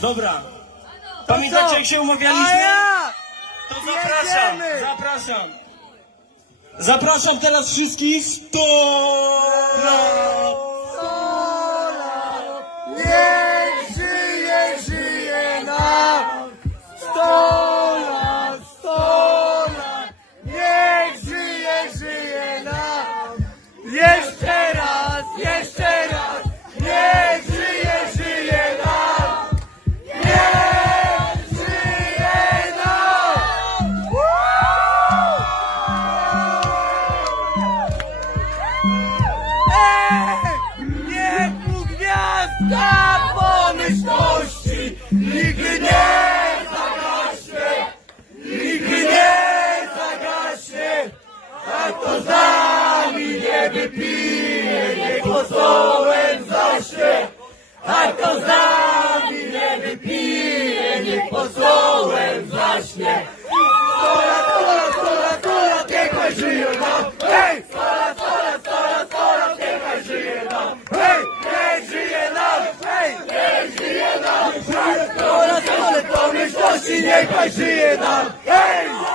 Dobra. Pamiętacie jak się umawialiśmy? To zapraszam, Jedziemy! zapraszam. Zapraszam teraz wszystkich 100 Niech gwiazda pomyślności nigdy nie zagaśnie! Nigdy nie zagaśnie! A kto z nami nie wypije, niech posołem zaśnie! A kto z nami nie wypije, niech posołem zaśnie! É Sinei Pajina! Então. Ei!